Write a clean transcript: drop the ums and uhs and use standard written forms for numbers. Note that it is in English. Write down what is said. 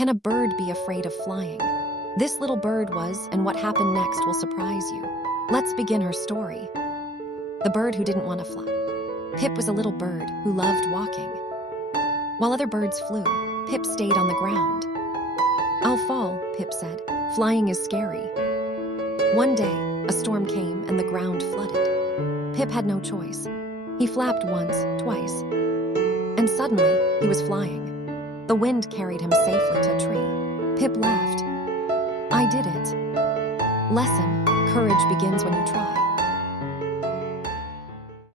Can a bird be afraid of flying? This little bird was, and what happened next will surprise you. Let's begin her story. The bird who didn't want to fly. Pip was a little bird who loved walking. While other birds flew, Pip stayed on the ground. "I'll fall," Pip said. "Flying is scary." One day, a storm came and the ground flooded. Pip had no choice. He flapped once, twice, and suddenly he was flying. The wind carried him safely to a tree. Pip laughed. "I did it." Lesson: courage begins when you try.